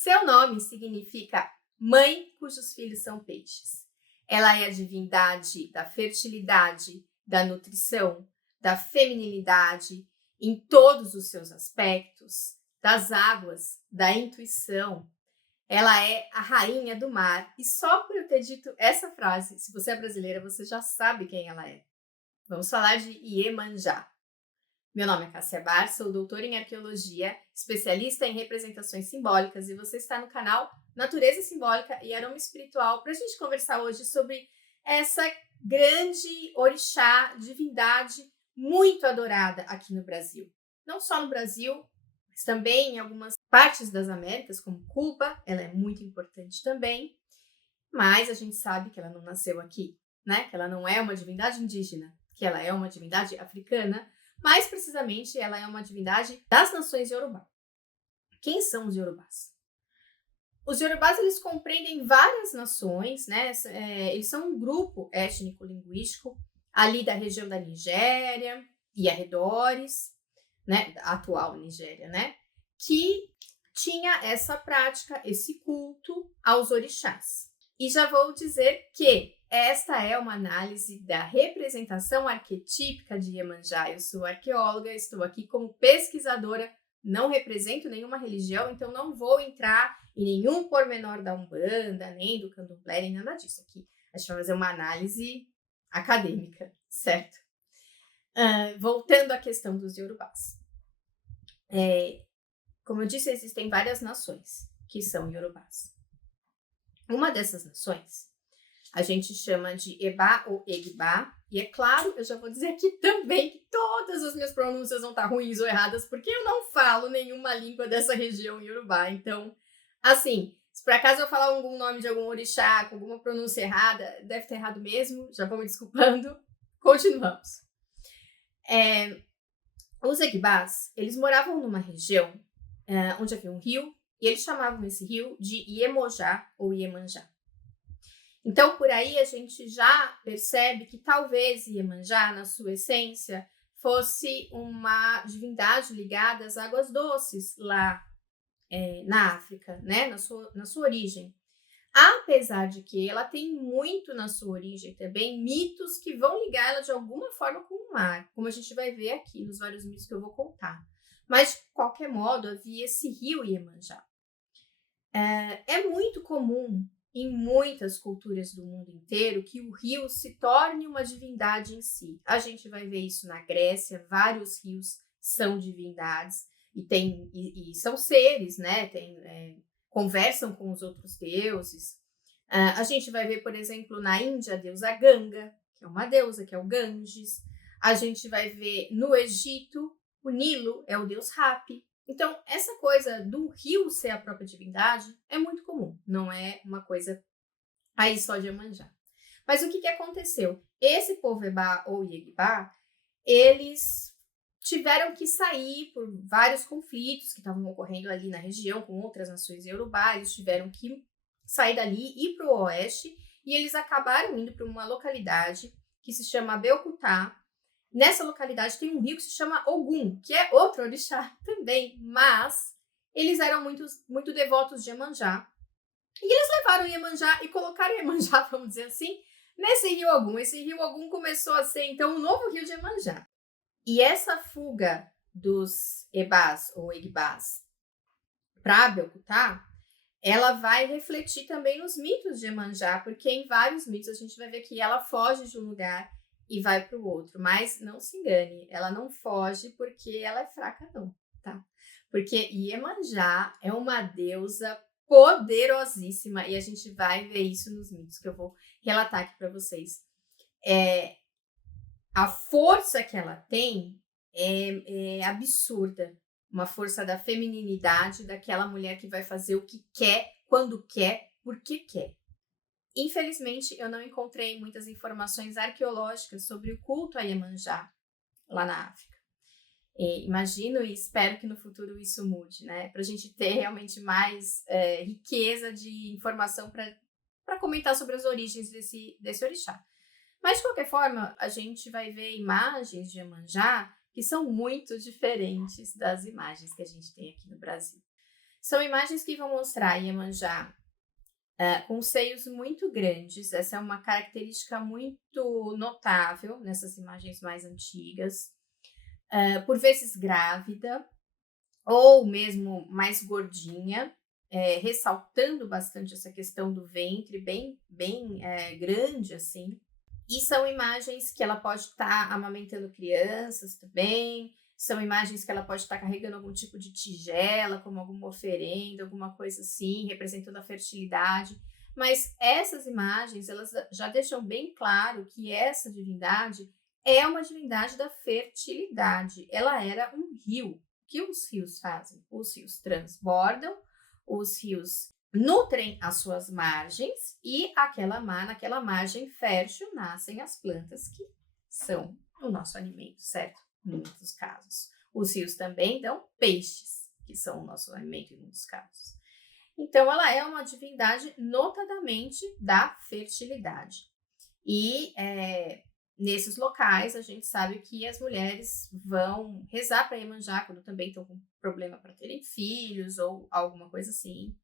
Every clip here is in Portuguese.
Seu nome significa mãe cujos filhos são peixes. Ela é a divindade da fertilidade, da nutrição, da feminilidade em todos os seus aspectos, das águas, da intuição. Ela é a rainha do mar. E só por eu ter dito essa frase, se você é brasileira, você já sabe quem ela é. Vamos falar de Iemanjá. Meu nome é Cássia Bar, sou doutora em arqueologia, especialista em representações simbólicas e você está no canal Natureza Simbólica e Aroma Espiritual para a gente conversar hoje sobre essa grande orixá, divindade muito adorada aqui no Brasil. Não só no Brasil, mas também em algumas partes das Américas, como Cuba, ela é muito importante também, mas a gente sabe que ela não nasceu aqui, né? Que ela não é uma divindade indígena, que ela é uma divindade africana. Mais precisamente, ela é uma divindade das nações Yorubá. Quem são os Yorubás? Os Yorubás, eles compreendem várias nações, né? Eles são um grupo étnico-linguístico ali da região da Nigéria e arredores, né? Da atual Nigéria, né? Que tinha essa prática, esse culto aos orixás. E já vou dizer que esta é uma análise da representação arquetípica de Iemanjá. Eu sou arqueóloga, estou aqui como pesquisadora, não represento nenhuma religião, então não vou entrar em nenhum pormenor da Umbanda, nem do Candomblé, nem nada disso aqui. A gente vai fazer uma análise acadêmica, certo? Voltando à questão dos Yorubás. Como eu disse, existem várias nações que são Yorubás. Uma dessas nações a gente chama de Eba ou Egbá, e é claro, eu já vou dizer aqui também que todas as minhas pronúncias vão estar ruins ou erradas, porque eu não falo nenhuma língua dessa região Yorubá. Então, assim, se por acaso eu falar algum nome de algum orixá com alguma pronúncia errada, deve ter errado mesmo, já vou me desculpando. Continuamos. Os Egbás, eles moravam numa região onde havia um rio, e eles chamavam esse rio de Iemojá ou Iemanjá. Então, por aí a gente já percebe que talvez Iemanjá, na sua essência, fosse uma divindade ligada às águas doces lá na África, né? na sua origem. Apesar de que ela tem muito na sua origem também mitos que vão ligar ela de alguma forma com o mar, como a gente vai ver aqui nos vários mitos que eu vou contar. Mas, de qualquer modo, havia esse rio Iemanjá. É muito comum em muitas culturas do mundo inteiro que o rio se torne uma divindade em si. A gente vai ver isso na Grécia, vários rios são divindades e são seres, né? Conversam com os outros deuses. A gente vai ver, por exemplo, na Índia, a deusa Ganga, que é uma deusa, que é o Ganges. A gente vai ver no Egito, o Nilo é o deus Hapi. Então, essa coisa do rio ser a própria divindade é muito comum, não é uma coisa aí só de Iemanjá. Mas o que aconteceu? Esse povo Ebá ou Iegbá, eles tiveram que sair por vários conflitos que estavam ocorrendo ali na região com outras nações Yorubá, eles tiveram que sair dali e ir para o oeste, e eles acabaram indo para uma localidade que se chama Abeokuta. Nessa localidade tem um rio que se chama Ogum, que é outro orixá também, mas eles eram muito devotos de Iemanjá. E eles levaram Iemanjá e colocaram Iemanjá, vamos dizer assim, nesse rio Ogum. Esse rio Ogum começou a ser, então, o novo rio de Iemanjá. E essa fuga dos Ebás ou Egbás para Abeokuta, ela vai refletir também nos mitos de Iemanjá, porque em vários mitos a gente vai ver que ela foge de um lugar e vai para o outro. Mas não se engane, ela não foge porque ela é fraca não, tá? Porque Iemanjá é uma deusa poderosíssima e a gente vai ver isso nos mitos que eu vou relatar aqui para vocês. A força que ela tem é absurda. Uma força da femininidade, daquela mulher que vai fazer o que quer, quando quer, porque quer. Infelizmente, eu não encontrei muitas informações arqueológicas sobre o culto a Iemanjá lá na África. Imagino e espero que no futuro isso mude, né? Para a gente ter realmente mais riqueza de informação para comentar sobre as origens desse orixá. Mas, de qualquer forma, a gente vai ver imagens de Iemanjá que são muito diferentes das imagens que a gente tem aqui no Brasil. São imagens que vão mostrar Iemanjá com seios muito grandes. Essa é uma característica muito notável nessas imagens mais antigas. Por vezes grávida, ou mesmo mais gordinha, ressaltando bastante essa questão do ventre, bem grande assim. E são imagens que ela pode estar amamentando crianças também, são imagens que ela pode estar carregando algum tipo de tigela, como alguma oferenda, alguma coisa assim, representando a fertilidade. Mas essas imagens, elas já deixam bem claro que essa divindade é uma divindade da fertilidade. Ela era um rio. O que os rios fazem? Os rios transbordam, os rios nutrem as suas margens e naquela margem fértil nascem as plantas que são o nosso alimento, certo? Em muitos casos. Os rios também dão peixes, que são o nosso alimento em muitos casos. Então, ela é uma divindade notadamente da fertilidade. E nesses locais, a gente sabe que as mulheres vão rezar para Iemanjá quando também estão com problema para terem filhos ou alguma coisa assim.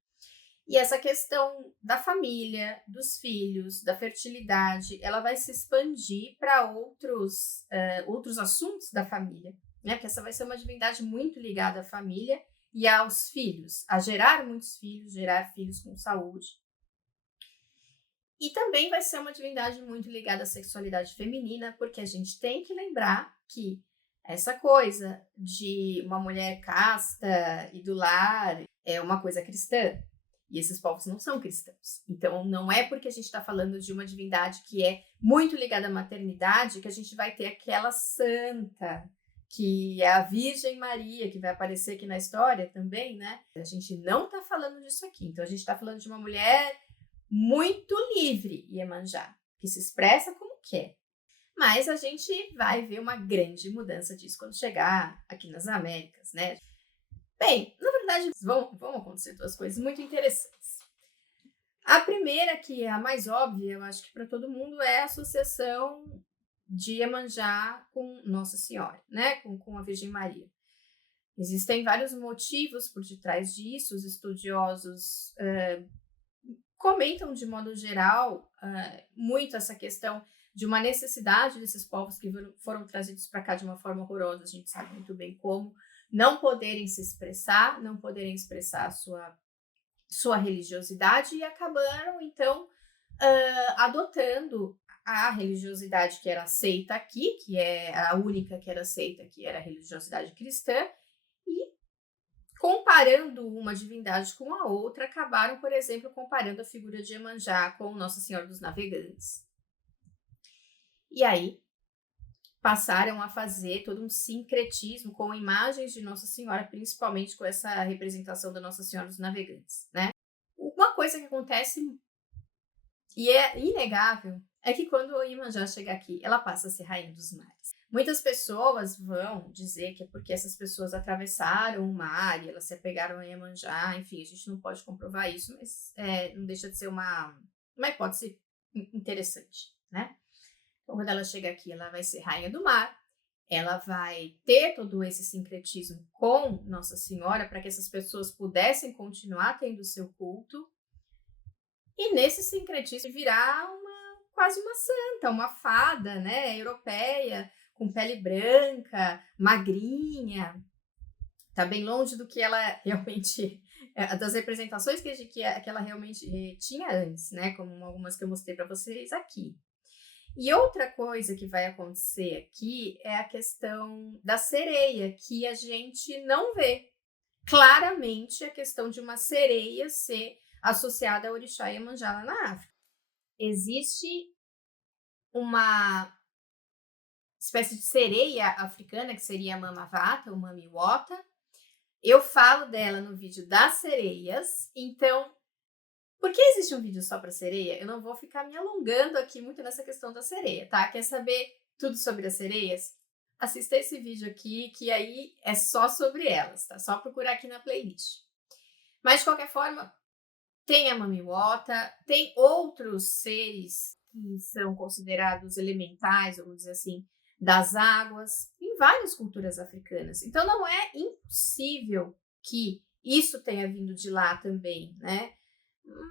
E essa questão da família, dos filhos, da fertilidade, ela vai se expandir para outros assuntos da família, né? Porque essa vai ser uma divindade muito ligada à família e aos filhos, a gerar muitos filhos, gerar filhos com saúde. E também vai ser uma divindade muito ligada à sexualidade feminina, porque a gente tem que lembrar que essa coisa de uma mulher casta e do lar é uma coisa cristã. E esses povos não são cristãos. Então, não é porque a gente está falando de uma divindade que é muito ligada à maternidade que a gente vai ter aquela santa, que é a Virgem Maria, que vai aparecer aqui na história também, né? A gente não está falando disso aqui. Então, a gente está falando de uma mulher muito livre, Iemanjá, que se expressa como quer. Mas a gente vai ver uma grande mudança disso quando chegar aqui nas Américas, né? Bem, na verdade, vão acontecer duas coisas muito interessantes. A primeira, que é a mais óbvia, eu acho que para todo mundo, é a associação de Iemanjá com Nossa Senhora, né? Com a Virgem Maria. Existem vários motivos por detrás disso, os estudiosos comentam de modo geral muito essa questão de uma necessidade desses povos que foram trazidos para cá de uma forma horrorosa, a gente sabe muito bem como, não poderem se expressar, não poderem expressar a sua religiosidade e acabaram, então, adotando a religiosidade que era aceita aqui, que é a única que era aceita, que era a religiosidade cristã, e comparando uma divindade com a outra, acabaram, por exemplo, comparando a figura de Iemanjá com Nossa Senhora dos Navegantes. E aí, passaram a fazer todo um sincretismo com imagens de Nossa Senhora, principalmente com essa representação da Nossa Senhora dos Navegantes, né? Uma coisa que acontece, e é inegável, é que quando a Iemanjá chega aqui, ela passa a ser rainha dos mares. Muitas pessoas vão dizer que é porque essas pessoas atravessaram o mar e elas se apegaram a Iemanjá, enfim, a gente não pode comprovar isso, mas não deixa de ser uma hipótese interessante, né? Então, quando ela chega aqui, ela vai ser rainha do mar, ela vai ter todo esse sincretismo com Nossa Senhora para que essas pessoas pudessem continuar tendo o seu culto. E nesse sincretismo virar quase uma santa, uma fada, né, europeia, com pele branca, magrinha. Tá bem longe do que ela realmente, das representações que ela realmente tinha antes, né, como algumas que eu mostrei para vocês aqui. E outra coisa que vai acontecer aqui é a questão da sereia, que a gente não vê claramente a questão de uma sereia ser associada a Orixá e Iemanjá lá na África. Existe uma espécie de sereia africana, que seria a Mamavata, ou Mamiwota. Eu falo dela no vídeo das sereias, então, por que existe um vídeo só para sereia? Eu não vou ficar me alongando aqui muito nessa questão da sereia, tá? Quer saber tudo sobre as sereias? Assista esse vídeo aqui, que aí é só sobre elas, tá? Só procurar aqui na playlist. Mas, de qualquer forma, tem a Mamiwota, tem outros seres que são considerados elementais, vamos dizer assim, das águas, em várias culturas africanas. Então, não é impossível que isso tenha vindo de lá também, né?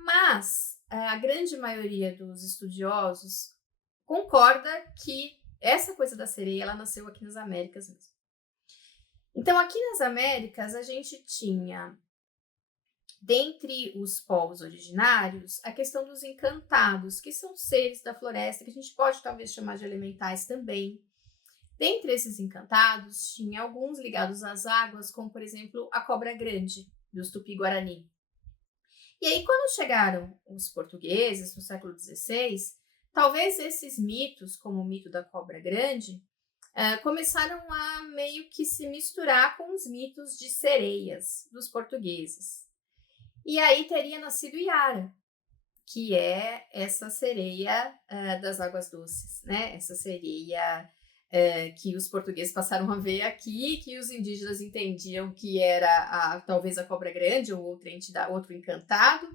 Mas a grande maioria dos estudiosos concorda que essa coisa da sereia, ela nasceu aqui nas Américas mesmo. Então, aqui nas Américas, a gente tinha, dentre os povos originários, a questão dos encantados, que são seres da floresta, que a gente pode talvez chamar de elementais também. Dentre esses encantados, tinha alguns ligados às águas, como, por exemplo, a cobra grande, dos Tupi-Guarani. E aí, quando chegaram os portugueses, no século XVI, talvez esses mitos, como o mito da cobra grande, começaram a meio que se misturar com os mitos de sereias dos portugueses. E aí teria nascido Iara, que é essa sereia das águas doces, né? Essa sereia que os portugueses passaram a ver aqui, que os indígenas entendiam que era talvez a cobra grande ou outra entidade, outro encantado,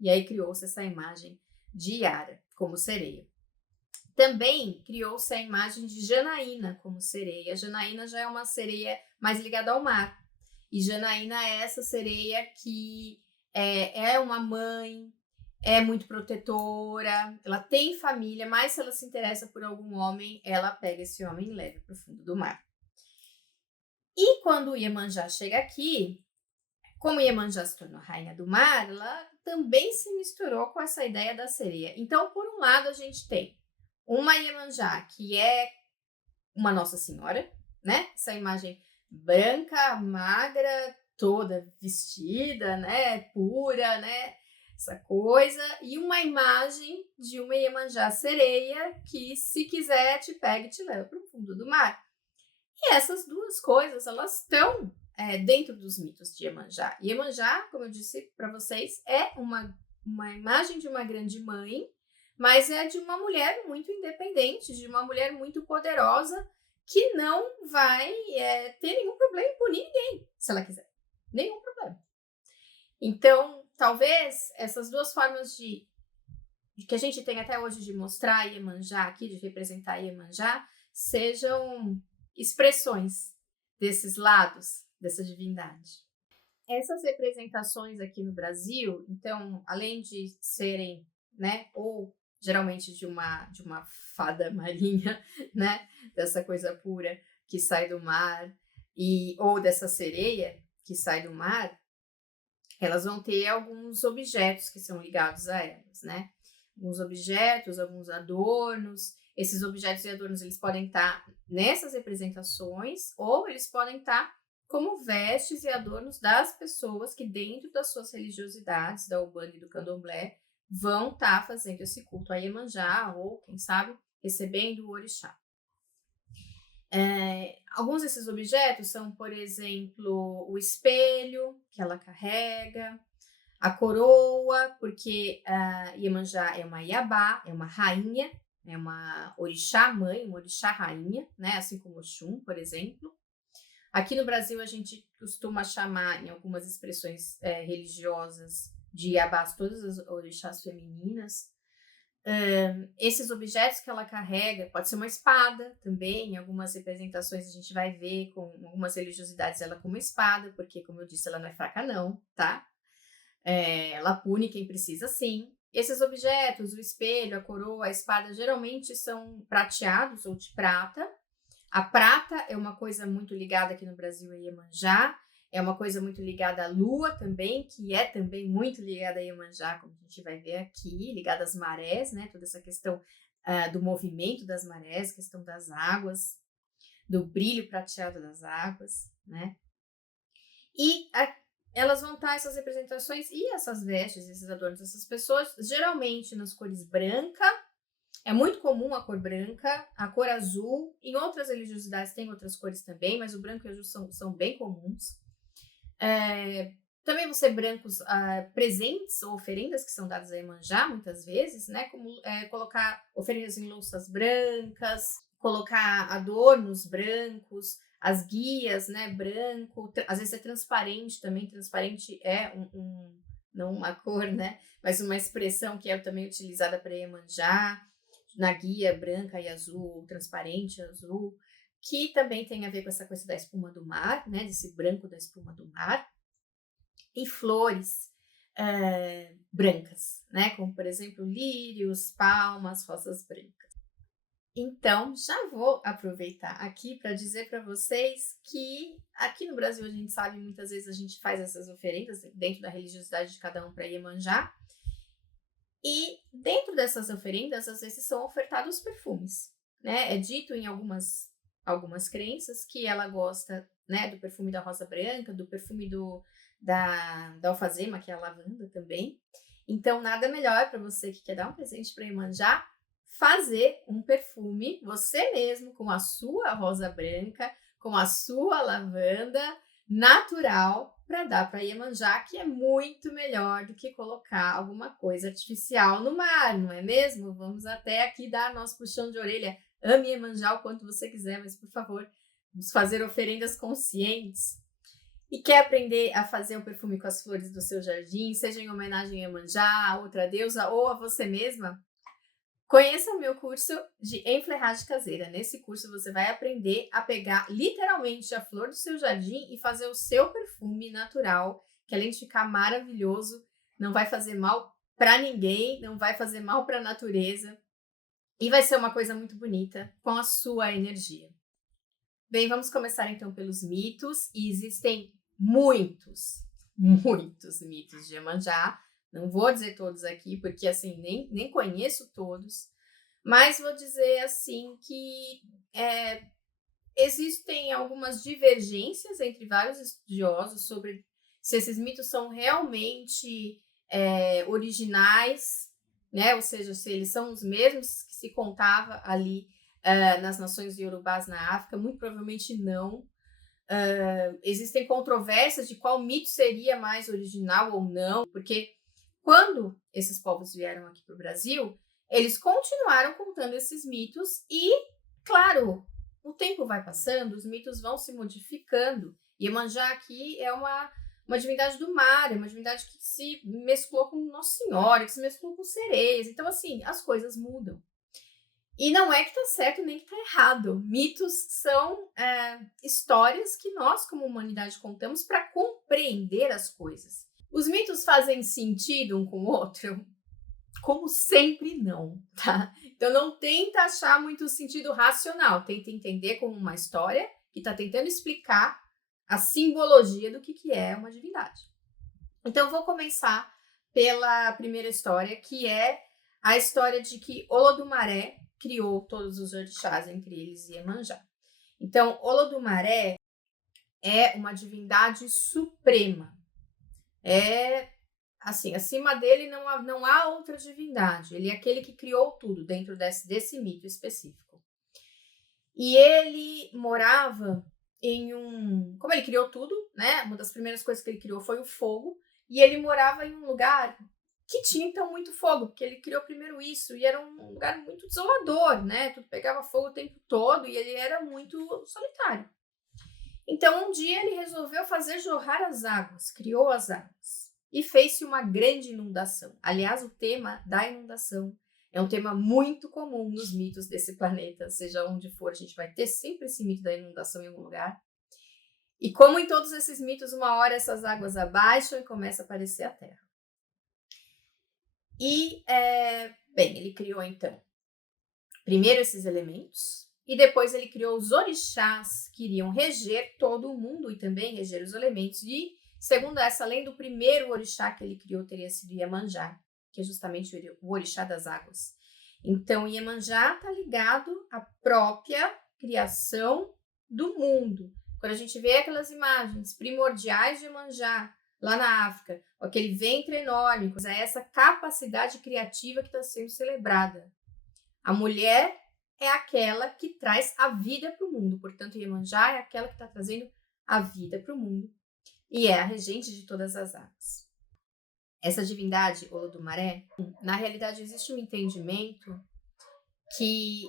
e aí criou-se essa imagem de Iara como sereia. Também criou-se a imagem de Janaína como sereia. Janaína já é uma sereia mais ligada ao mar, e Janaína é essa sereia que é uma mãe, é muito protetora, ela tem família, mas se ela se interessa por algum homem, ela pega esse homem e leva para o fundo do mar. E quando o Iemanjá chega aqui, como Iemanjá se tornou rainha do mar, ela também se misturou com essa ideia da sereia. Então, por um lado, a gente tem uma Iemanjá que é uma Nossa Senhora, né? Essa imagem branca, magra, toda vestida, né? Pura, né? Essa coisa, e uma imagem de uma Iemanjá sereia que, se quiser, te pega e te leva para o fundo do mar. E essas duas coisas, elas estão dentro dos mitos de Iemanjá. Iemanjá, como eu disse para vocês, é uma imagem de uma grande mãe, mas é de uma mulher muito independente, de uma mulher muito poderosa, que não vai ter nenhum problema em punir ninguém, se ela quiser. Nenhum problema. Então, talvez essas duas formas de que a gente tem até hoje de mostrar Iemanjá aqui, de representar Iemanjá, sejam expressões desses lados, dessa divindade. Essas representações aqui no Brasil, então, além de serem, né, ou geralmente de uma fada marinha, né, dessa coisa pura que sai do mar, ou dessa sereia que sai do mar, elas vão ter alguns objetos que são ligados a elas, né? Alguns objetos, alguns adornos. Esses objetos e adornos, eles podem estar nessas representações, ou eles podem estar como vestes e adornos das pessoas que, dentro das suas religiosidades, da Umbanda e do Candomblé, vão estar fazendo esse culto a Iemanjá, ou, quem sabe, recebendo o orixá. Alguns desses objetos são, por exemplo, o espelho que ela carrega, a coroa, porque Iemanjá é uma Iabá, é uma rainha, é uma orixá mãe, uma orixá rainha, né? Assim como Oxum, por exemplo. Aqui no Brasil, a gente costuma chamar, em algumas expressões religiosas, de Iabás todas as orixás femininas. Esses objetos que ela carrega, pode ser uma espada também, em algumas representações a gente vai ver com algumas religiosidades ela como espada, porque, como eu disse, ela não é fraca não, tá? Ela pune quem precisa, sim. Esses objetos, o espelho, a coroa, a espada, geralmente são prateados ou de prata. A prata é uma coisa muito ligada aqui no Brasil a Iemanjá, é uma coisa muito ligada à lua também, que é também muito ligada a Iemanjá, como a gente vai ver aqui, ligada às marés, né? Toda essa questão do movimento das marés, questão das águas, do brilho prateado das águas, né? E elas vão estar, essas representações e essas vestes, esses adornos dessas pessoas, geralmente nas cores branca. É muito comum a cor branca, a cor azul. Em outras religiosidades tem outras cores também, mas o branco e o azul são bem comuns. Também vão ser brancos presentes ou oferendas que são dadas a Iemanjá, muitas vezes, né? Como colocar oferendas em louças brancas, colocar adornos brancos, as guias, né? Branco, às vezes é transparente também. Transparente é não uma cor, né? Mas uma expressão que é também utilizada para Iemanjá, na guia branca e azul, ou transparente azul, que também tem a ver com essa coisa da espuma do mar, né? Desse branco da espuma do mar. e flores brancas, né? Como, por exemplo, lírios, palmas, rosas brancas. Então, já vou aproveitar aqui para dizer para vocês que aqui no Brasil a gente sabe, muitas vezes a gente faz essas oferendas dentro da religiosidade de cada um para Iemanjá. E dentro dessas oferendas, às vezes são ofertados perfumes, né? É dito em algumas crenças que ela gosta, né, do perfume da rosa branca, do perfume da alfazema, que é a lavanda também. Então, nada melhor para você que quer dar um presente para Iemanjá, fazer um perfume você mesmo com a sua rosa branca, com a sua lavanda natural para dar para Iemanjá, que é muito melhor do que colocar alguma coisa artificial no mar, não é mesmo? Vamos até aqui dar nosso puxão de orelha. Ame Iemanjá o quanto você quiser, mas por favor, vamos fazer oferendas conscientes. E quer aprender a fazer um perfume com as flores do seu jardim, seja em homenagem a Iemanjá, a outra deusa ou a você mesma? Conheça o meu curso de enfleiragem caseira. Nesse curso você vai aprender a pegar literalmente a flor do seu jardim e fazer o seu perfume natural, que além de ficar maravilhoso, não vai fazer mal para ninguém, não vai fazer mal para a natureza e vai ser uma coisa muito bonita com a sua energia. Bem, vamos começar então pelos mitos, e existem muitos mitos de Iemanjá. Não vou dizer todos aqui, porque assim, nem conheço todos, mas vou dizer assim que existem algumas divergências entre vários estudiosos sobre se esses mitos são realmente originais, né? Ou seja, se eles são os mesmos que se contava ali nas nações iorubás na África. Muito provavelmente não. Existem controvérsias de qual mito seria mais original ou não, porque quando esses povos vieram aqui para o Brasil, eles continuaram contando esses mitos e, claro, o tempo vai passando, os mitos vão se modificando. Iemanjá aqui é uma divindade do mar, é uma divindade que se mesclou com Nossa Senhora, que se mesclou com sereias. Então, assim, as coisas mudam. E não é que está certo nem que está errado. Mitos são histórias que nós, como humanidade, contamos para compreender as coisas. Os mitos fazem sentido um com o outro? Como sempre, não, tá? Então, não tenta achar muito sentido racional. Tenta entender como uma história que está tentando explicar a simbologia do que é uma divindade. Então, vou começar pela primeira história, que é a história de que Olodumaré criou todos os orixás, entre eles Iemanjá. Então, Olodumaré é uma divindade suprema. Assim, acima dele não há outra divindade. Ele é aquele que criou tudo dentro desse mito específico. E ele morava como ele criou tudo, né? Uma das primeiras coisas que ele criou foi o fogo. E ele morava em um lugar que tinha, então, muito fogo, porque ele criou primeiro isso, e era um lugar muito desolador, né? Tudo pegava fogo o tempo todo, e ele era muito solitário. Então, um dia ele resolveu fazer jorrar as águas, criou as águas, e fez-se uma grande inundação. Aliás, o tema da inundação é um tema muito comum nos mitos desse planeta, seja onde for, a gente vai ter sempre esse mito da inundação em algum lugar. E como em todos esses mitos, uma hora essas águas abaixam e começa a aparecer a terra. E, bem, ele criou, então, primeiro esses elementos, e depois ele criou os orixás, que iriam reger todo o mundo e também reger os elementos. E, segundo essa lenda, o primeiro orixá que ele criou teria sido Iemanjá, que é justamente o orixá das águas. Então, Iemanjá está ligado à própria criação do mundo. Quando a gente vê aquelas imagens primordiais de Iemanjá, lá na África, aquele ventre enorme, é essa capacidade criativa que está sendo celebrada. A mulher é aquela que traz a vida para o mundo, portanto, Iemanjá é aquela que está trazendo a vida para o mundo e é a regente de todas as águas. Essa divindade, Olodumaré, na realidade existe um entendimento que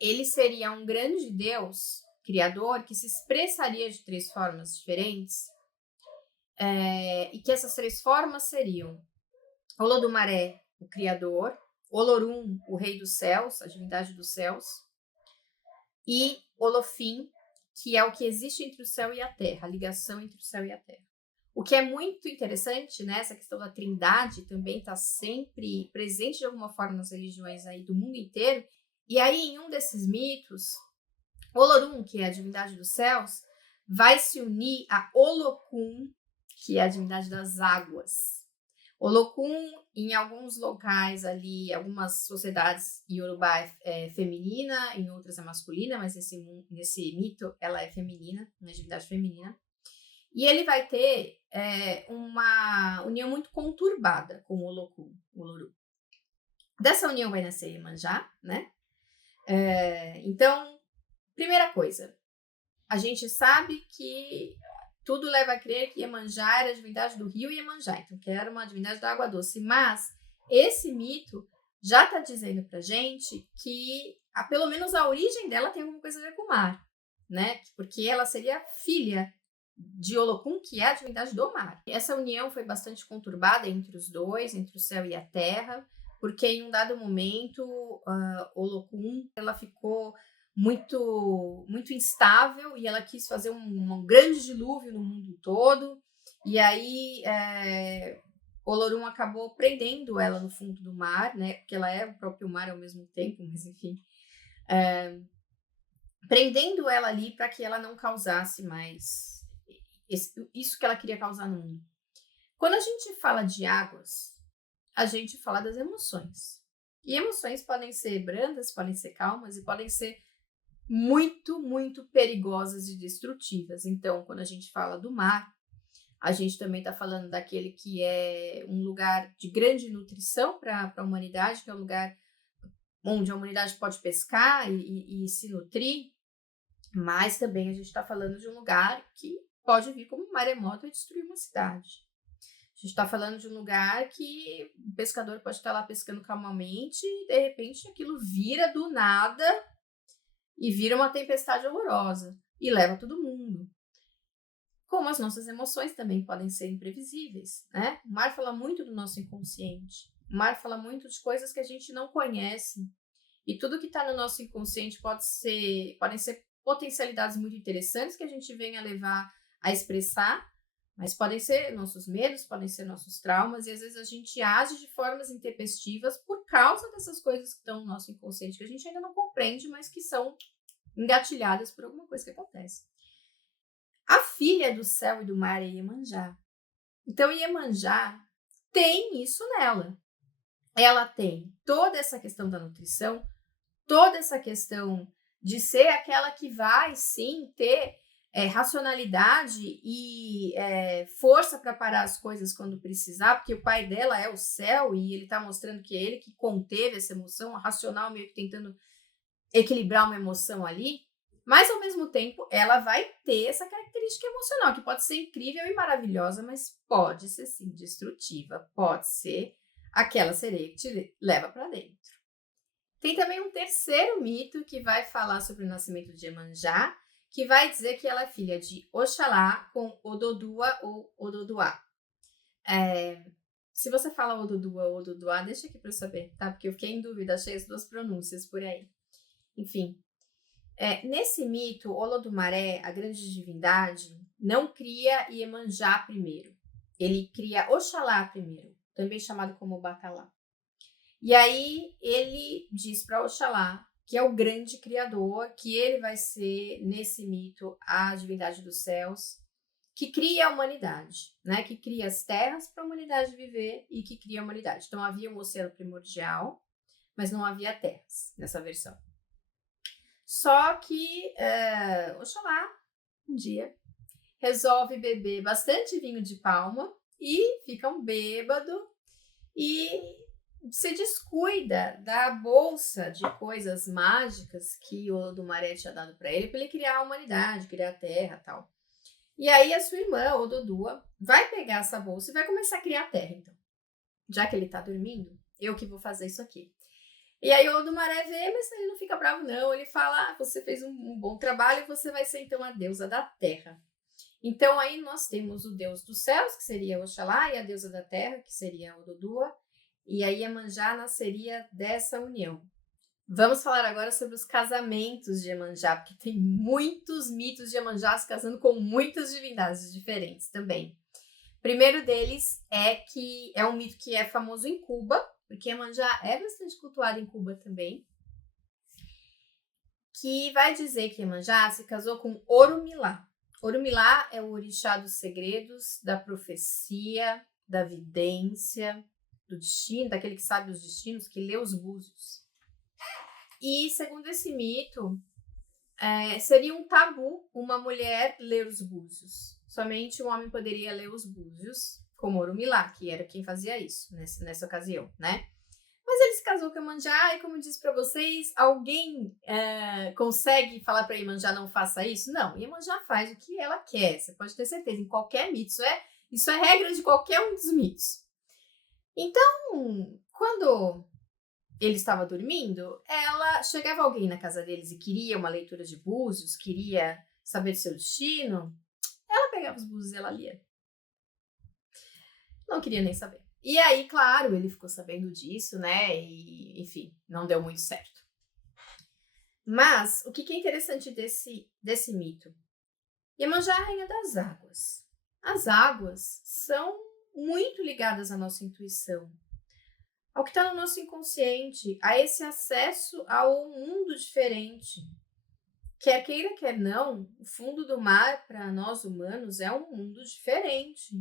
ele seria um grande deus criador que se expressaria de 3 formas diferentes, e que essas 3 formas seriam Olodumaré, o criador, Olorum, o rei dos céus, a divindade dos céus, e Olofim, que é o que existe entre o céu e a terra, a ligação entre o céu e a terra. O que é muito interessante, né? Essa questão da trindade também está sempre presente de alguma forma nas religiões aí do mundo inteiro. E aí, em um desses mitos, Olorum, que é a divindade dos céus, vai se unir a Olokun, que é a divindade das águas. Olokun, em alguns locais ali, algumas sociedades Yorubá é feminina, em outras é masculina, mas nesse mito ela é feminina, uma divindade feminina. E ele vai ter uma união muito conturbada com o Olokun, o Olorum. Dessa união vai nascer Iemanjá, né? Então, primeira coisa, a gente sabe que tudo leva a crer que Iemanjá era a divindade do rio Iemanjá, então que era uma divindade da água doce. Mas esse mito já está dizendo pra gente que, pelo menos a origem dela tem alguma coisa a ver com o mar, né? Porque ela seria filha de Olokun, que é a divindade do mar. Essa união foi bastante conturbada entre os dois, entre o céu e a terra, porque em um dado momento, Olokun, ela ficou muito instável e ela quis fazer um grande dilúvio no mundo todo. E aí, Olorum acabou prendendo ela no fundo do mar, né? Porque ela é o próprio mar ao mesmo tempo, mas enfim. Prendendo ela ali para que ela não causasse mais isso que ela queria causar no mundo. Quando a gente fala de águas, a gente fala das emoções. E emoções podem ser brandas, podem ser calmas e podem ser muito, muito perigosas e destrutivas. Então, quando a gente fala do mar, a gente também está falando daquele que é um lugar de grande nutrição para a humanidade, que é um lugar onde a humanidade pode pescar e se nutrir, mas também a gente está falando de um lugar que pode vir como um maremoto e destruir uma cidade. A gente está falando de um lugar que o pescador pode estar lá pescando calmamente e, de repente, aquilo vira do nada e vira uma tempestade horrorosa e leva todo mundo. Como as nossas emoções também podem ser imprevisíveis, né? O mar fala muito do nosso inconsciente. O mar fala muito de coisas que a gente não conhece. E tudo que está no nosso inconsciente podem ser potencialidades muito interessantes que a gente venha levar a expressar, mas podem ser nossos medos, podem ser nossos traumas, e às vezes a gente age de formas intempestivas por causa dessas coisas que estão no nosso inconsciente, que a gente ainda não compreende, mas que são engatilhadas por alguma coisa que acontece. A filha do céu e do mar é Iemanjá. Então, Iemanjá tem isso nela. Ela tem toda essa questão da nutrição, toda essa questão de ser aquela que vai, sim, ter racionalidade e força para parar as coisas quando precisar, porque o pai dela é o céu e ele está mostrando que é ele que conteve essa emoção, a racional meio que tentando equilibrar uma emoção ali, mas ao mesmo tempo ela vai ter essa característica emocional, que pode ser incrível e maravilhosa, mas pode ser sim destrutiva, pode ser aquela sereia que te leva para dentro. Tem também um terceiro mito que vai falar sobre o nascimento de Iemanjá, que vai dizer que ela é filha de Oxalá com Ododua ou Ododuá. Se você fala Ododua ou Ododuá, deixa aqui para eu saber, tá? Porque eu fiquei em dúvida, achei as duas pronúncias por aí. Enfim, nesse mito, Olodumaré, a grande divindade, não cria Iemanjá primeiro. Ele cria Oxalá primeiro, também chamado como Batalá. E aí ele diz para Oxalá, que é o grande criador, que ele vai ser, nesse mito, a divindade dos céus, que cria a humanidade, né? Que cria as terras para a humanidade viver e que cria a humanidade. Então havia um oceano primordial, mas não havia terras nessa versão. Só que Oxalá, um dia, resolve beber bastante vinho de palma e fica um bêbado e se descuida da bolsa de coisas mágicas que o Odumaré tinha dado para ele criar a humanidade, criar a terra e tal. E aí a sua irmã, Ododua, vai pegar essa bolsa e vai começar a criar a terra, então. Já que ele tá dormindo, eu que vou fazer isso aqui. E aí o Odumaré vê, mas ele não fica bravo não, ele fala, você fez um bom trabalho, você vai ser então a deusa da terra. Então aí nós temos o deus dos céus, que seria Oxalá, e a deusa da terra, que seria Ododua, e aí Iemanjá nasceria dessa união. Vamos falar agora sobre os casamentos de Iemanjá, porque tem muitos mitos de Iemanjá se casando com muitas divindades diferentes também. Primeiro deles é que é um mito que é famoso em Cuba, porque Iemanjá é bastante cultuado em Cuba também, que vai dizer que Iemanjá se casou com Orumilá. Orumilá é o orixá dos segredos, da profecia, da vidência, do destino, daquele que sabe os destinos, que lê os búzios. E, segundo esse mito, seria um tabu uma mulher ler os búzios. Somente um homem poderia ler os búzios, como Orumilá, que era quem fazia isso nessa ocasião, né? Mas ele se casou com Iemanjá e, como eu disse para vocês, alguém consegue falar para Iemanjá não faça isso? Não, Iemanjá faz o que ela quer, você pode ter certeza, em qualquer mito. Isso é regra de qualquer um dos mitos. Então, quando ele estava dormindo, chegava alguém na casa deles e queria uma leitura de búzios, queria saber do seu destino, ela pegava os búzios e ela lia. Não queria nem saber. E aí, claro, ele ficou sabendo disso, né? E, enfim, não deu muito certo. Mas, o que é interessante desse mito? Iemanjá é a rainha das águas. As águas são muito ligadas à nossa intuição, ao que está no nosso inconsciente, a esse acesso ao mundo diferente. Quer queira, quer não, o fundo do mar, para nós humanos, é um mundo diferente.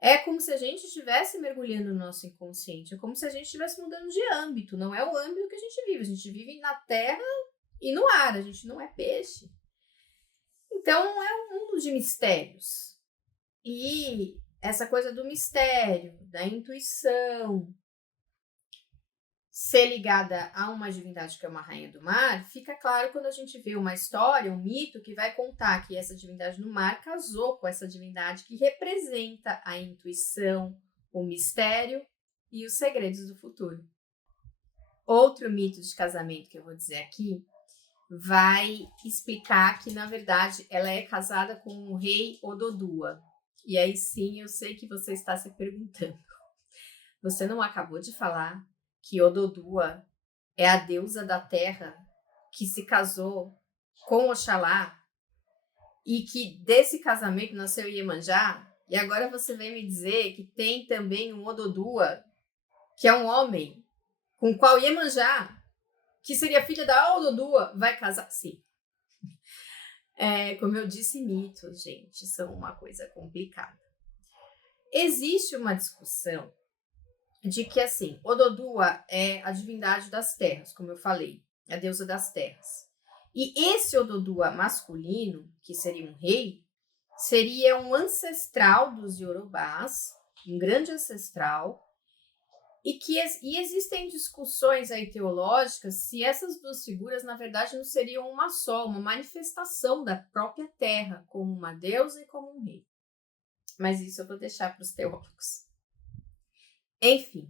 É como se a gente estivesse mergulhando no nosso inconsciente, é como se a gente estivesse mudando de âmbito, não é o âmbito que a gente vive na terra e no ar, a gente não é peixe. Então, é um mundo de mistérios. E essa coisa do mistério, da intuição, ser ligada a uma divindade que é uma rainha do mar, fica claro quando a gente vê uma história, um mito que vai contar que essa divindade do mar casou com essa divindade que representa a intuição, o mistério e os segredos do futuro. Outro mito de casamento que eu vou dizer aqui vai explicar que, na verdade, ela é casada com o rei Ododua. E aí sim, eu sei que você está se perguntando. Você não acabou de falar que Ododua é a deusa da terra que se casou com Oxalá e que desse casamento nasceu Iemanjá? E agora você vem me dizer que tem também um Ododua, que é um homem, com o qual Iemanjá, que seria filha da Ododua, vai casar? Sim. Como eu disse, mitos, gente, são uma coisa complicada. Existe uma discussão de que, assim, Ododua é a divindade das terras, como eu falei, a deusa das terras. E esse Ododua masculino, que seria um rei, seria um ancestral dos Yorubás, um grande ancestral, e existem discussões aí teológicas se essas duas figuras, na verdade, não seriam uma só, uma manifestação da própria terra, como uma deusa e como um rei. Mas isso eu vou deixar para os teólogos. Enfim,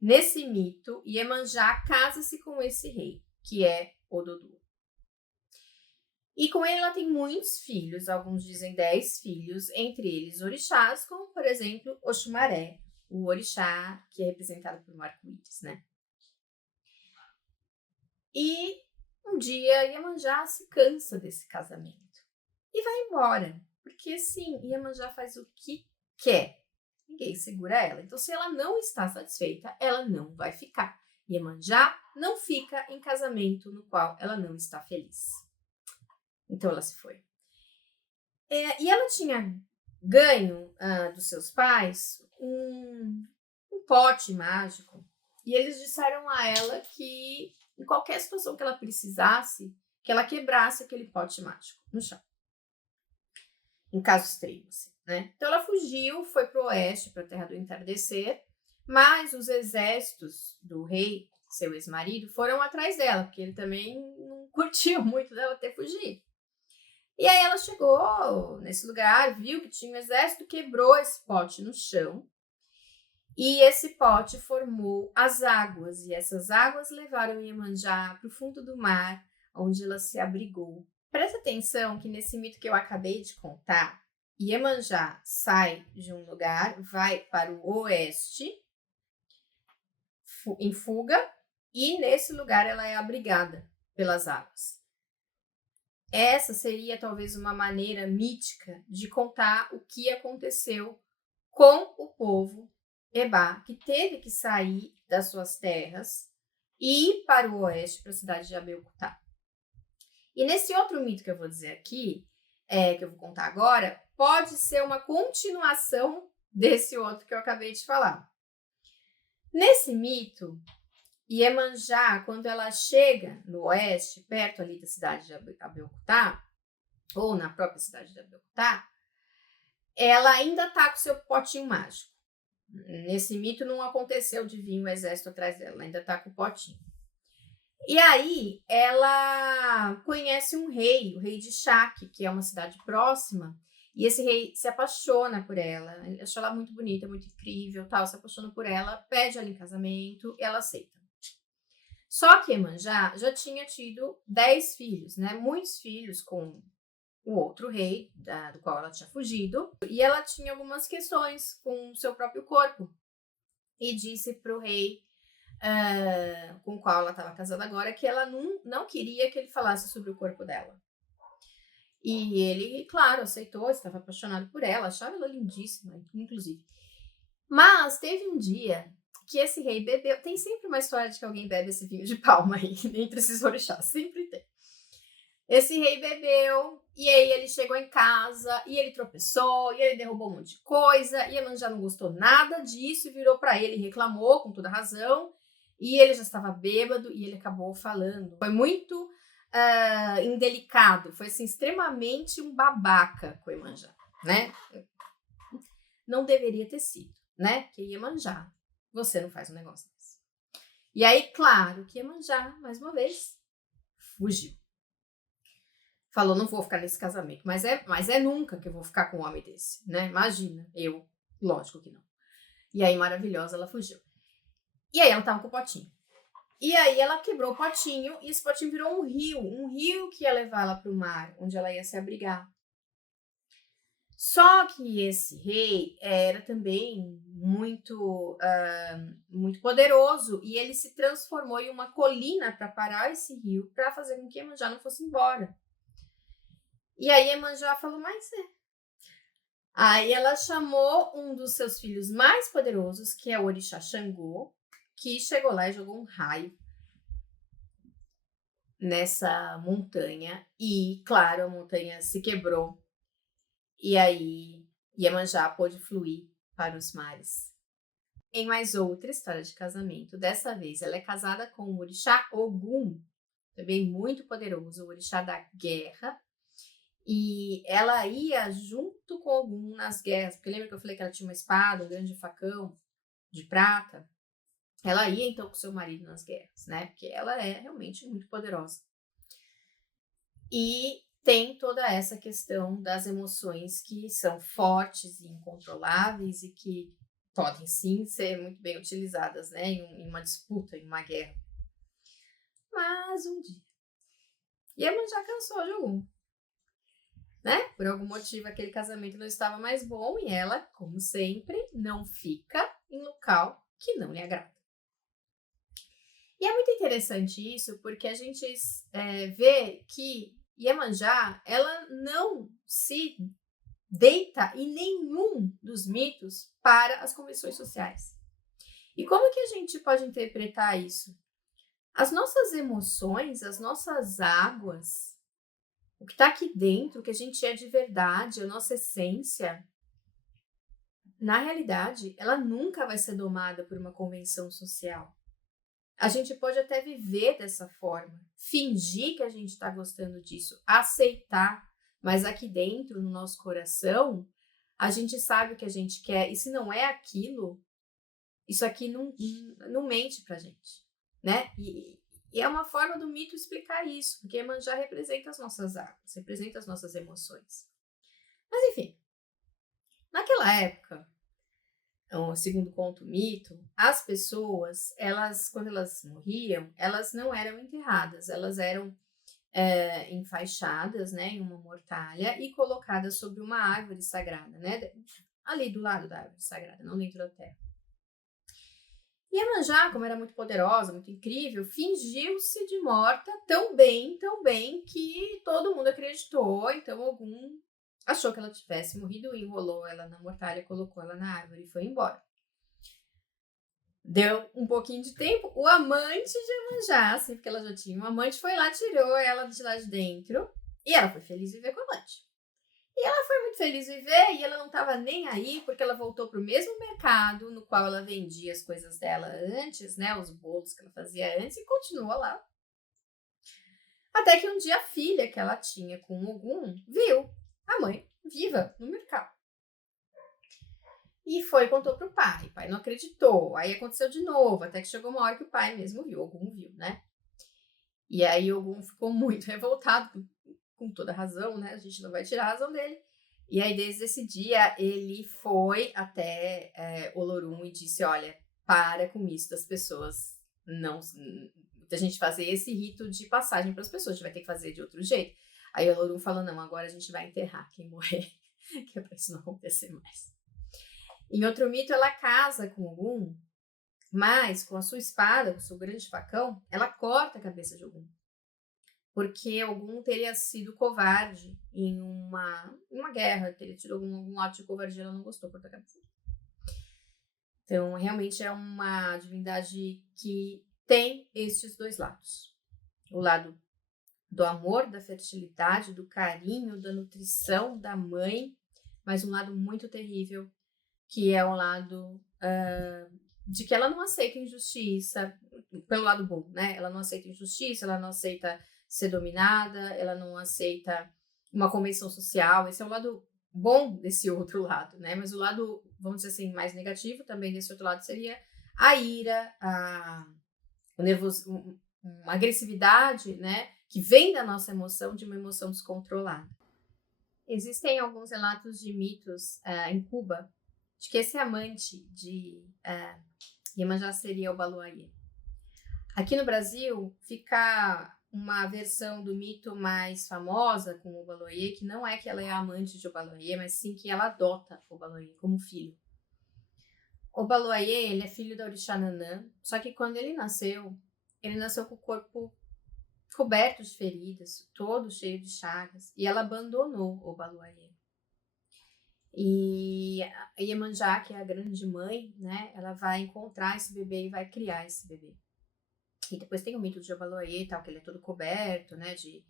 nesse mito, Iemanjá casa-se com esse rei, que é Ododua. E com ele ela tem muitos filhos, alguns dizem 10 filhos, entre eles orixás, como por exemplo Oxumaré, o orixá que é representado por um arco-íris, né? E um dia Iemanjá se cansa desse casamento e vai embora, porque sim, Iemanjá faz o que quer. Ninguém segura ela. Então, se ela não está satisfeita, ela não vai ficar. Iemanjá não fica em casamento no qual ela não está feliz. Então, ela se foi. E ela tinha ganho dos seus pais um pote mágico. E eles disseram a ela que, em qualquer situação que ela precisasse, que ela quebrasse aquele pote mágico no chão. Em caso extremo, assim, né? Então ela fugiu, foi para o oeste, para a Terra do Entardecer, mas os exércitos do rei, seu ex-marido, foram atrás dela, porque ele também não curtiu muito dela ter fugido. E aí ela chegou nesse lugar, viu que tinha um exército, quebrou esse pote no chão, e esse pote formou as águas, e essas águas levaram Iemanjá para o fundo do mar, onde ela se abrigou. Presta atenção que nesse mito que eu acabei de contar, Iemanjá sai de um lugar, vai para o oeste, em fuga, e nesse lugar ela é abrigada pelas águas. Essa seria talvez uma maneira mítica de contar o que aconteceu com o povo Ebá, que teve que sair das suas terras e ir para o oeste, para a cidade de Abeokuta. E nesse outro mito que eu vou dizer aqui, que eu vou contar agora, pode ser uma continuação desse outro que eu acabei de falar. Nesse mito, Iemanjá, quando ela chega no oeste, perto ali da cidade de Abeokuta, ou na própria cidade de Abeokuta, ela ainda está com seu potinho mágico. Nesse mito não aconteceu de vir um exército atrás dela, ela ainda está com o potinho. E aí ela conhece um rei, o rei de Shaki, que é uma cidade próxima, e esse rei se apaixona por ela, ele achou ela muito bonita, muito incrível, tal, se apaixona por ela, pede ela em casamento, ela aceita. Só que Iemanjá já tinha tido 10 filhos, né? Muitos filhos com o outro rei, do qual ela tinha fugido, e ela tinha algumas questões com o seu próprio corpo. E disse para o rei com o qual ela estava casada agora que ela não queria que ele falasse sobre o corpo dela. E ele, claro, aceitou, estava apaixonado por ela, achava ela lindíssima, inclusive. Mas teve um dia que esse rei bebeu. Tem sempre uma história de que alguém bebe esse vinho de palma aí, entre esses orixás, sempre tem. Esse rei bebeu, e aí ele chegou em casa, e ele tropeçou, e ele derrubou um monte de coisa, e Iemanjá não gostou nada disso, e virou para ele e reclamou, com toda razão, e ele já estava bêbado, e ele acabou falando. Foi muito indelicado, foi assim, extremamente um babaca com Iemanjá, né? Não deveria ter sido, né? Porque Iemanjá, você não faz um negócio desse. E aí, claro que Iemanjá, mais uma vez, fugiu. Falou, não vou ficar nesse casamento, mas é nunca que eu vou ficar com um homem desse, né? Imagina, eu, lógico que não. E aí, maravilhosa, ela fugiu. E aí, ela tava com o potinho. E aí, ela quebrou o potinho e esse potinho virou um rio que ia levar ela para o mar, onde ela ia se abrigar. Só que esse rei era também muito poderoso e ele se transformou em uma colina para parar esse rio, para fazer com que Iemanjá não fosse embora. E aí Iemanjá falou, mas Aí ela chamou um dos seus filhos mais poderosos, que é o orixá Xangô, que chegou lá e jogou um raio nessa montanha. E, claro, a montanha se quebrou. E aí Iemanjá pôde fluir para os mares. Em mais outra história de casamento, dessa vez ela é casada com o orixá Ogum, também muito poderoso, o orixá da guerra. E ela ia junto com Ogum nas guerras, porque lembra que eu falei que ela tinha uma espada, um grande facão de prata? Ela ia então com seu marido nas guerras, né? Porque ela é realmente muito poderosa. E tem toda essa questão das emoções que são fortes e incontroláveis e que podem sim ser muito bem utilizadas, né? Em uma disputa, em uma guerra. Mas um dia, Iemanjá cansou de Ogum. Né? Por algum motivo, aquele casamento não estava mais bom e ela, como sempre, não fica em local que não lhe agrada. E é muito interessante isso, porque a gente vê que Iemanjá, ela não se deita em nenhum dos mitos para as convenções sociais. E como que a gente pode interpretar isso? As nossas emoções, as nossas águas, o que está aqui dentro, o que a gente é de verdade, a nossa essência, na realidade, ela nunca vai ser domada por uma convenção social. A gente pode até viver dessa forma, fingir que a gente está gostando disso, aceitar, mas aqui dentro, no nosso coração, a gente sabe o que a gente quer, e se não é aquilo, isso aqui não mente pra gente, né? E é uma forma do mito explicar isso, porque Iemanjá representa as nossas águas, representa as nossas emoções. Mas enfim, naquela época, segundo conta o mito, as pessoas, quando elas morriam, elas não eram enterradas, elas eram enfaixadas, né, em uma mortalha e colocadas sobre uma árvore sagrada, né, ali do lado da árvore sagrada, não dentro da terra. E Iemanjá, como era muito poderosa, muito incrível, fingiu-se de morta tão bem, que todo mundo acreditou. Então, Ogum achou que ela tivesse morrido, enrolou ela na mortalha, colocou ela na árvore e foi embora. Deu um pouquinho de tempo, o amante de Iemanjá, assim, porque ela já tinha um amante, foi lá, tirou ela de lá de dentro e ela foi feliz viver com o amante. E ela foi muito feliz viver e ela não estava nem aí, porque ela voltou para o mesmo mercado no qual ela vendia as coisas dela antes, né, os bolos que ela fazia antes, e continua lá. Até que um dia a filha que ela tinha com o Ogum viu a mãe viva no mercado. E foi e contou pro pai. O pai não acreditou. Aí aconteceu de novo, até que chegou uma hora que o pai mesmo viu, o Ogum viu, né? E aí o Ogum ficou muito revoltado, com toda razão, né? A gente não vai tirar a razão dele. E aí, desde esse dia, ele foi até Olorum e disse, olha, para com isso das pessoas não... da gente fazer esse rito de passagem para as pessoas, a gente vai ter que fazer de outro jeito. Aí o Olorum falou, não, agora a gente vai enterrar quem morrer, que é para isso não acontecer mais. Em outro mito, ela casa com Ogum, mas com a sua espada, com o seu grande facão, ela corta a cabeça de Ogum. Porque Ogum teria sido covarde em uma guerra, teria tido algum ato de covardia, ela não gostou, cortou a cabeça. Então, realmente é uma divindade que tem estes dois lados. O lado do amor, da fertilidade, do carinho, da nutrição da mãe, mas um lado muito terrível, que é o lado de que ela não aceita injustiça, pelo lado bom, né? Ela não aceita injustiça, ela não aceita ser dominada, ela não aceita uma convenção social. Esse é o lado bom desse outro lado, né? Mas o lado, vamos dizer assim, mais negativo também desse outro lado seria a ira, o nervoso, uma agressividade, né? Que vem da nossa emoção, de uma emoção descontrolada. Existem alguns relatos de mitos em Cuba de que esse amante de Iemanjá seria o Obaloaiê. Aqui no Brasil fica uma versão do mito mais famosa com o Obaloaiê, que não é que ela é amante de Obaloaiê, mas sim que ela adota o Obaloaiê como filho. O Obaloaiê, ele é filho da orixá Nanã, só que quando ele nasceu com o corpo coberto de feridas, todo cheio de chagas, e ela abandonou o Obaloaiê. E a Iemanjá, que é a grande mãe, né, ela vai encontrar esse bebê e vai criar esse bebê. E depois tem o mito de Obaloaiê e tal, que ele é todo coberto, né, de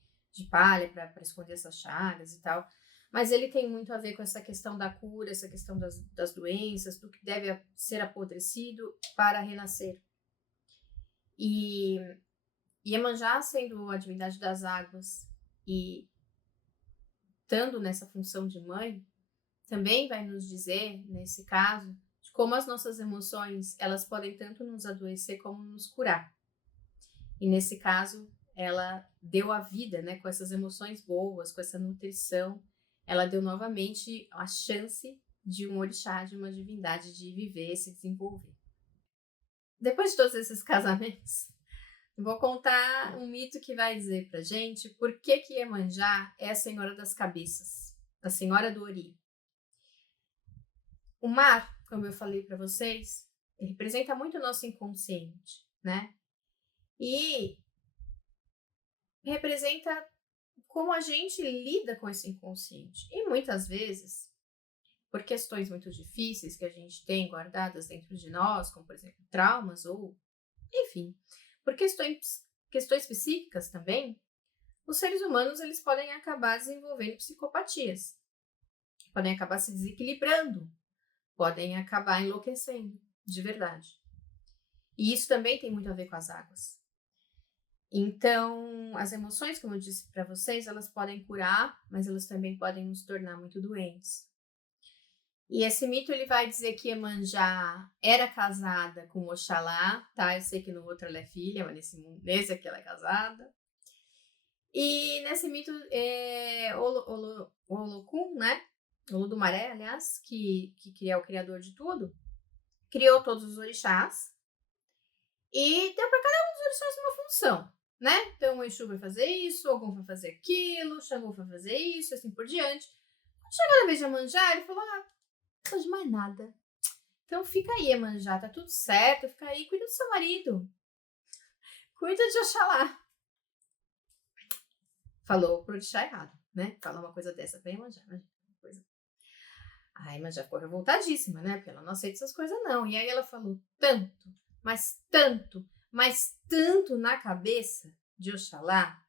palha para esconder essas chagas e tal. Mas ele tem muito a ver com essa questão da cura, essa questão das doenças, do que deve ser apodrecido para renascer. E Iemanjá, sendo a divindade das águas e estando nessa função de mãe, também vai nos dizer, nesse caso, de como as nossas emoções, elas podem tanto nos adoecer como nos curar. E nesse caso, ela deu a vida, né, com essas emoções boas, com essa nutrição, ela deu novamente a chance de um orixá, de uma divindade de viver e se desenvolver. Depois de todos esses casamentos, vou contar um mito que vai dizer pra gente por que Iemanjá é a senhora das cabeças, a senhora do Ori. O mar, como eu falei para vocês, representa muito o nosso inconsciente, né? E representa como a gente lida com esse inconsciente. E muitas vezes, por questões muito difíceis que a gente tem guardadas dentro de nós, como por exemplo traumas ou, enfim, por questões psíquicas também, os seres humanos eles podem acabar desenvolvendo psicopatias, podem acabar se desequilibrando, podem acabar enlouquecendo, de verdade. E isso também tem muito a ver com as águas. Então, as emoções, como eu disse para vocês, elas podem curar, mas elas também podem nos tornar muito doentes. E esse mito, ele vai dizer que Iemanjá era casada com Oxalá, tá? Eu sei que no outro ela é filha, mas nesse aqui ela é casada. E nesse mito, Olokun, né? Olodumaré, aliás, que é o criador de tudo, criou todos os orixás e deu para cada um dos orixás uma função, né? Então, o Exu vai fazer isso, Ogum vai fazer aquilo, Xangô vai fazer isso, assim por diante. Quando chegou na vez de Iemanjá, ele falou, não precisa de mais nada. Então, fica aí, Iemanjá, tá tudo certo, fica aí, cuida do seu marido. Cuida de Oxalá. Falou pro orixá errado, né? Falar uma coisa dessa pra Iemanjá, né? A Iemanjá ficou revoltadíssima, né? Porque ela não aceita essas coisas, não. E aí ela falou tanto, mas tanto, mas tanto na cabeça de Oxalá,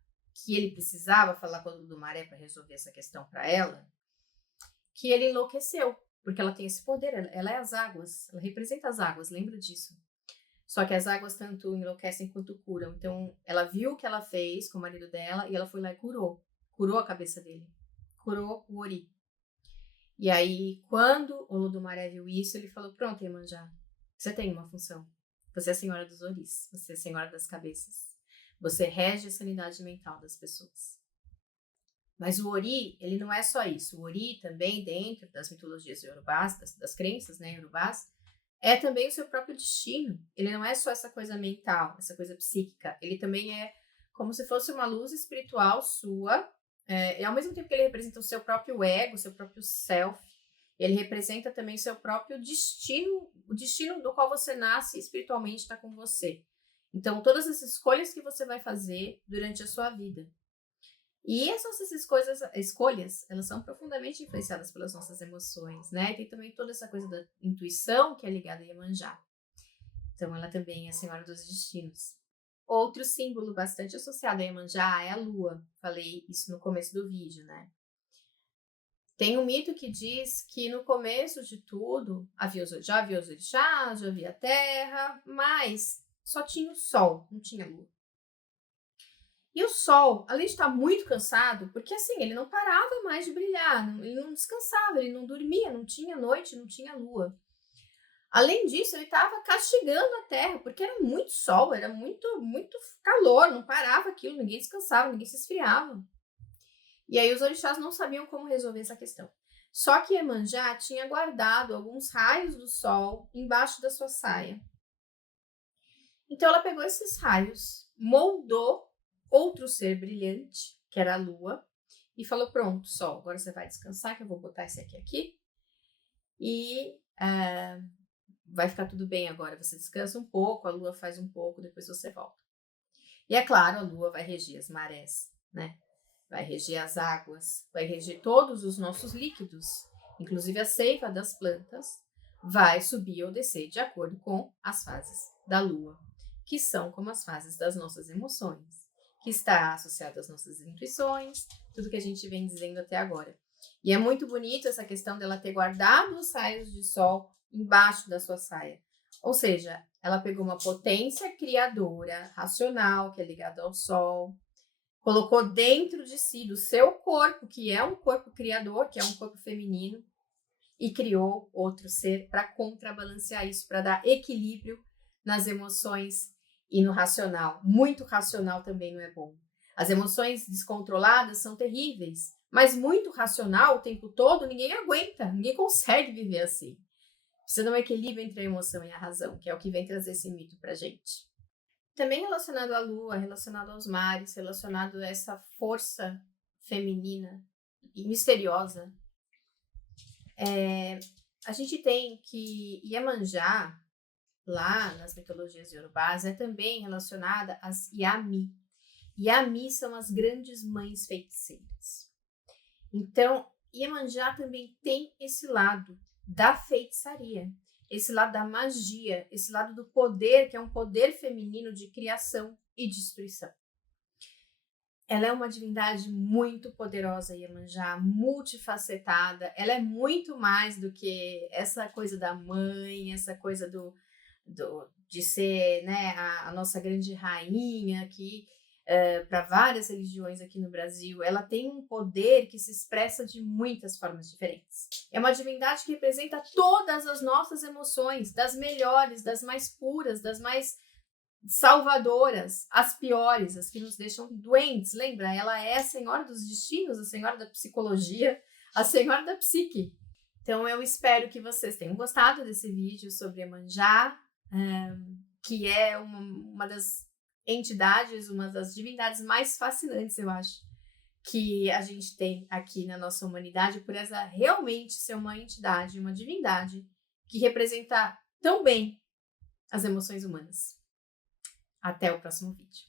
que ele precisava falar com a Olodumaré para resolver essa questão para ela, que ele enlouqueceu. Porque ela tem esse poder, ela é as águas, ela representa as águas, lembra disso? Só que as águas tanto enlouquecem quanto curam. Então, ela viu o que ela fez com o marido dela e ela foi lá e curou. Curou a cabeça dele. Curou o Ori. E aí, quando o Olodumaré viu isso, ele falou, pronto, Iemanjá, você tem uma função. Você é a senhora dos Oris. Você é a senhora das cabeças. Você rege a sanidade mental das pessoas. Mas o Ori, ele não é só isso. O Ori também, dentro das mitologias iorubás, das crenças, né, iorubás, é também o seu próprio destino. Ele não é só essa coisa mental, essa coisa psíquica. Ele também é como se fosse uma luz espiritual sua. E ao mesmo tempo que ele representa o seu próprio ego, o seu próprio self, ele representa também o seu próprio destino, o destino do qual você nasce espiritualmente está com você. Então, todas as escolhas que você vai fazer durante a sua vida. E as nossas escolhas, elas são profundamente influenciadas pelas nossas emoções, né? E tem também toda essa coisa da intuição que é ligada a Iemanjá. Então, ela também é a senhora dos destinos. Outro símbolo bastante associado a Iemanjá é a lua. Falei isso no começo do vídeo, né? Tem um mito que diz que no começo de tudo, já havia os orixás, já havia a terra, mas só tinha o sol, não tinha lua. E o sol, além de estar muito cansado, porque assim, ele não parava mais de brilhar, ele não descansava, ele não dormia, não tinha noite, não tinha lua. Além disso, ele estava castigando a Terra, porque era muito sol, era muito calor, não parava aquilo, ninguém descansava, ninguém se esfriava. E aí os orixás não sabiam como resolver essa questão. Só que Iemanjá tinha guardado alguns raios do sol embaixo da sua saia. Então ela pegou esses raios, moldou outro ser brilhante, que era a lua, e falou, pronto, sol, agora você vai descansar, que eu vou botar esse aqui, e vai ficar tudo bem agora, você descansa um pouco, a lua faz um pouco, depois você volta. E é claro, a lua vai reger as marés, né? Vai reger as águas, vai reger todos os nossos líquidos, inclusive a seiva das plantas, vai subir ou descer de acordo com as fases da lua, que são como as fases das nossas emoções, que está associado às nossas intuições, tudo que a gente vem dizendo até agora. E é muito bonito essa questão dela ter guardado os raios de sol embaixo da sua saia. Ou seja, ela pegou uma potência criadora, racional, que é ligada ao sol, colocou dentro de si, do seu corpo, que é um corpo criador, que é um corpo feminino, e criou outro ser para contrabalancear isso, para dar equilíbrio nas emoções e no racional. Muito racional também não é bom. As emoções descontroladas são terríveis, mas muito racional o tempo todo ninguém aguenta, ninguém consegue viver assim. Precisa de um equilíbrio entre a emoção e a razão, que é o que vem trazer esse mito pra gente. Também relacionado à lua, relacionado aos mares, relacionado a essa força feminina e misteriosa, a gente tem que Iemanjá, lá nas mitologias iorubás, é também relacionada às Yami. Yami são as grandes mães feiticeiras. Então, Iemanjá também tem esse lado da feitiçaria, esse lado da magia, esse lado do poder, que é um poder feminino de criação e destruição. Ela é uma divindade muito poderosa, Iemanjá, multifacetada. Ela é muito mais do que essa coisa da mãe, essa coisa de ser, né, a nossa grande rainha, que para várias religiões aqui no Brasil, ela tem um poder que se expressa de muitas formas diferentes. É uma divindade que representa todas as nossas emoções, das melhores, das mais puras, das mais salvadoras, as piores, as que nos deixam doentes. Lembra? Ela é a senhora dos destinos, a senhora da psicologia, a senhora da psique. Então eu espero que vocês tenham gostado desse vídeo sobre Iemanjá, que é uma das entidades, uma das divindades mais fascinantes, eu acho, que a gente tem aqui na nossa humanidade, por essa realmente ser uma entidade, uma divindade que representa tão bem as emoções humanas. Até o próximo vídeo.